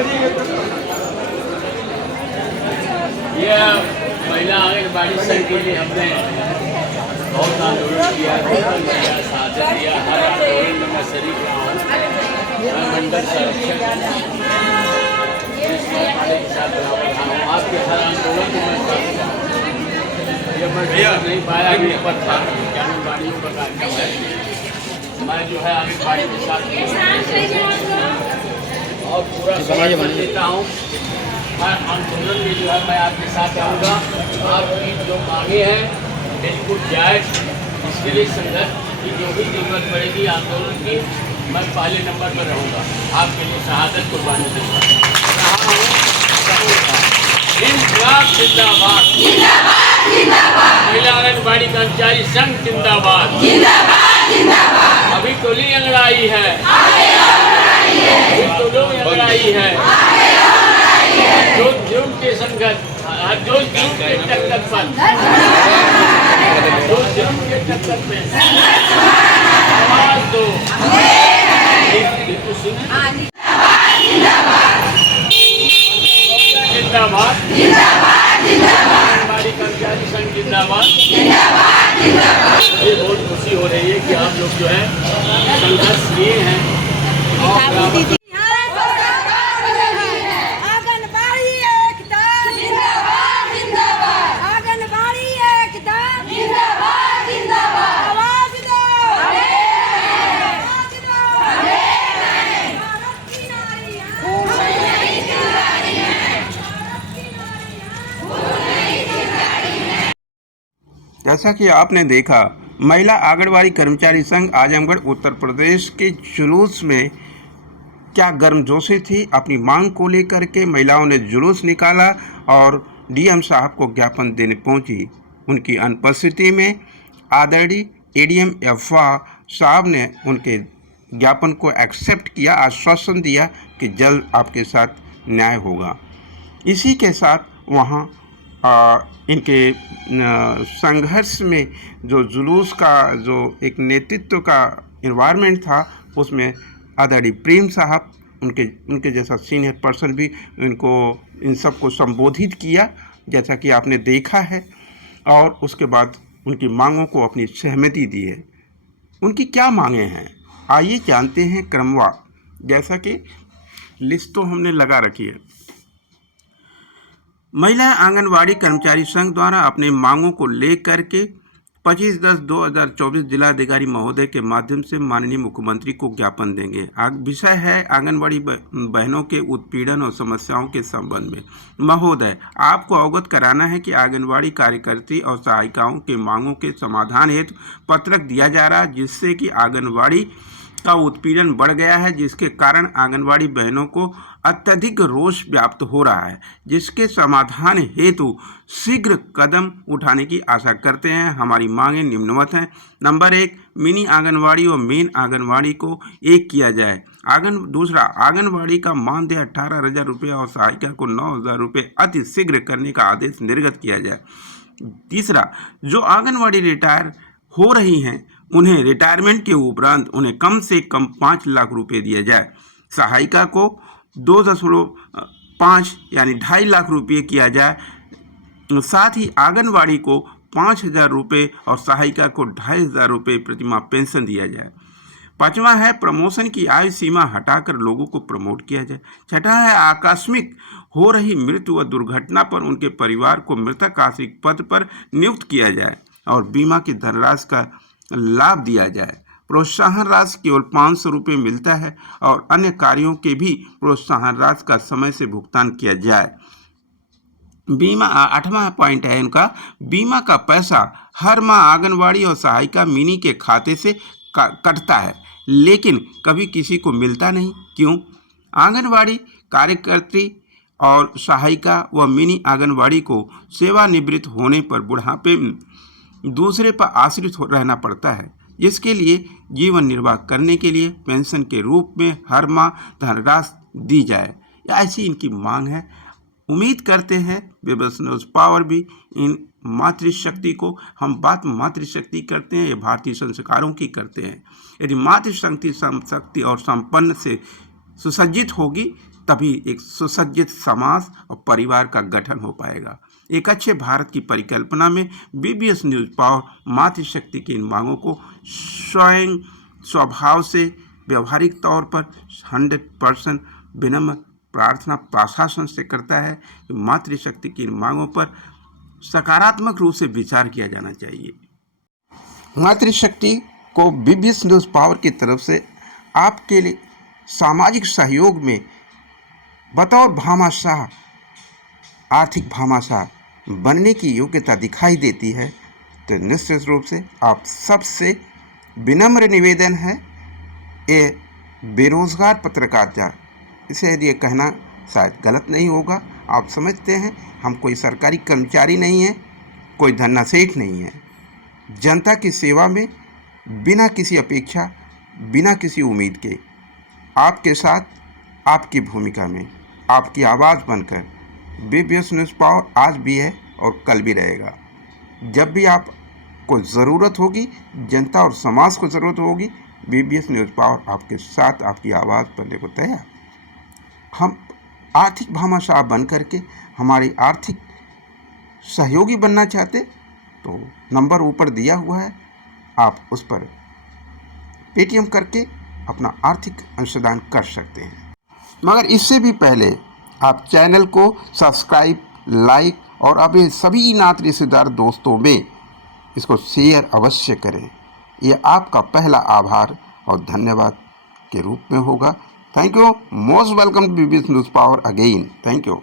ये महिला आंगनबाड़ी संघ के लिए हमने बहुत आंदोलन किया, साधन किया। हर आंदोलन में मैं शरीक रहा हूँ। मैं मंडल संरक्षक के साथ बराबर रहा हूँ। आपके हर आंदोलन में मैं साथ रहा हूँ। ये मैं नहीं पाया भी पर था कि आंगनबाड़ियों का कार्यक्रम है। मैं जो है आंगनबाड़ी के साथ और पूरा समर्थन देता हूँ। हर आंदोलन में जो है मैं आपके साथ आऊँगा। आपकी जो मांगे हैं बिल्कुल जायज़, इसके लिए संघर्ष की जो भी जरूरत पड़ेगी आंदोलन की, मैं पहले नंबर पर रहूँगा। आपके लिए शहादत कुर्बानी दूँगा। इंकलाब जिंदाबाद, महिला आंगनबाड़ी कर्मचारी संघ जिंदाबाद। अभी टोली अंगड़ाई है, अभी टोली अंगड़ाई है। जो जुर्म के संगत, जो जुर्म के टक्कर पर, जो जुर्म के टक्कर पे आवाज दो। जिंदाबाद, हमारी कर्मचारी संघ जिंदाबाद। मुझे बहुत खुशी हो रही है कि आप लोग जो है संघर्ष लिए हैं। जैसा कि आपने देखा, महिला आंगनबाड़ी कर्मचारी संघ आजमगढ़ उत्तर प्रदेश के जुलूस में क्या गर्मजोशी थी। अपनी मांग को लेकर के महिलाओं ने जुलूस निकाला और डीएम साहब को ज्ञापन देने पहुंची। उनकी अनुपस्थिति में आदरणीय एडीएम अफवाह साहब ने उनके ज्ञापन को एक्सेप्ट किया, आश्वासन दिया कि जल्द आपके साथ न्याय होगा। इसी के साथ वहाँ इनके संघर्ष में जो जुलूस का जो एक नेतृत्व का एनवायरनमेंट था, उसमें आदरणीय प्रेम साहब उनके जैसा सीनियर पर्सन भी इन सबको संबोधित किया, जैसा कि आपने देखा है। और उसके बाद उनकी मांगों को अपनी सहमति दी है। उनकी क्या मांगे हैं, आइए जानते हैं क्रमवार। जैसा कि लिस्ट तो हमने लगा रखी है। महिला आंगनबाड़ी कर्मचारी संघ द्वारा अपने मांगों को लेकर के 25/10/2024 जिलाधिकारी महोदय के माध्यम से माननीय मुख्यमंत्री को ज्ञापन देंगे। विषय है आंगनबाड़ी बहनों के उत्पीड़न और समस्याओं के संबंध में। महोदय, आपको अवगत कराना है कि आंगनबाड़ी कार्यकर्त्री और सहायिकाओं के मांगों के समाधान हेतु पत्रक दिया जा रहा है, जिससे कि आंगनबाड़ी का उत्पीड़न बढ़ गया है, जिसके कारण आंगनबाड़ी बहनों को अत्यधिक रोष व्याप्त हो रहा है, जिसके समाधान हेतु शीघ्र कदम उठाने की आशा करते हैं। हमारी मांगें निम्नवत हैं। नंबर 1, मिनी आंगनबाड़ी और मेन आंगनबाड़ी को एक किया जाए। दूसरा, आंगनबाड़ी का मानदेय 18,000 रुपये और सहायिका को 9,000 रुपये अति शीघ्र करने का आदेश निर्गत किया जाए। तीसरा, जो आंगनबाड़ी रिटायर हो रही हैं, उन्हें रिटायरमेंट के उपरांत उन्हें कम से कम 5 लाख रुपए दिया जाए। सहायिका को 2.5 यानी 2.5 लाख रुपये किया जाए। साथ ही आंगनबाड़ी को 5,000 रुपये और सहायिका को 2,500 रुपये प्रतिमाह पेंशन दिया जाए। पांचवा है, प्रमोशन की आयु सीमा हटाकर लोगों को प्रमोट किया जाए। छठा है, आकस्मिक हो रही मृत्यु व दुर्घटना पर उनके परिवार को मृतक आश्रित पद पर नियुक्त किया जाए और बीमा की धनराशि का लाभ दिया जाए। प्रोत्साहन राशि केवल 500 रुपये मिलता है और अन्य कार्यों के भी प्रोत्साहन राशि का समय से भुगतान किया जाए। बीमा 8वां पॉइंट है इनका, बीमा का पैसा हर माह आंगनबाड़ी और सहायिका मिनी के खाते से कटता है, लेकिन कभी किसी को मिलता नहीं। क्यों? आंगनबाड़ी कार्यकर्त्री और सहायिका व मिनी आंगनबाड़ी को सेवानिवृत्त होने पर बुढ़ापे में दूसरे पर आश्रित रहना पड़ता है, जिसके लिए जीवन निर्वाह करने के लिए पेंशन के रूप में हर माह धनराशि दी जाए। ऐसी इनकी मांग है। उम्मीद करते हैं विबस पावर भी इन मातृशक्ति को, हम बात मातृशक्ति करते हैं, ये भारतीय संस्कारों की करते हैं। यदि मातृशक्ति और संपन्न से सुसज्जित होगी तभी एक सुसज्जित समाज और परिवार का गठन हो पाएगा। एक अच्छे भारत की परिकल्पना में बीबीएस न्यूज़ पावर मातृशक्ति की इन मांगों को स्वयं स्वभाव से व्यवहारिक तौर पर 100% विनम्र प्रार्थना प्रशासन से करता है कि मातृशक्ति की इन मांगों पर सकारात्मक रूप से विचार किया जाना चाहिए। मातृशक्ति को बीबीएस न्यूज़ पावर की तरफ से आपके लिए सामाजिक सहयोग में बतौर भामाशाह, आर्थिक भामाशाह बनने की योग्यता दिखाई देती है, तो निश्चित रूप से आप सबसे विनम्र निवेदन है, ये बेरोजगार पत्रकारिता, इसे ये कहना शायद गलत नहीं होगा। आप समझते हैं हम कोई सरकारी कर्मचारी नहीं हैं, कोई धन्ना सेठ नहीं है। जनता की सेवा में बिना किसी अपेक्षा, बिना किसी उम्मीद के आपके साथ, आपकी भूमिका में, आपकी आवाज़ बनकर बीबीएस न्यूज़ पावर आज भी है और कल भी रहेगा। जब भी आपको ज़रूरत होगी, जनता और समाज को ज़रूरत होगी, बीबीएस न्यूज़ पावर आपके साथ, आपकी आवाज़ बनने को तैयार। हम आर्थिक भामाशाह बन करके हमारी आर्थिक सहयोगी बनना चाहते तो नंबर ऊपर दिया हुआ है, आप उस पर पेटीएम करके अपना आर्थिक अंशदान कर सकते हैं। मगर इससे भी पहले आप चैनल को सब्सक्राइब, लाइक और अभी सभी नात रिश्तेदार दोस्तों में इसको शेयर अवश्य करें। यह आपका पहला आभार और धन्यवाद के रूप में होगा। Thank you, most welcome BBS news power again. Thank you.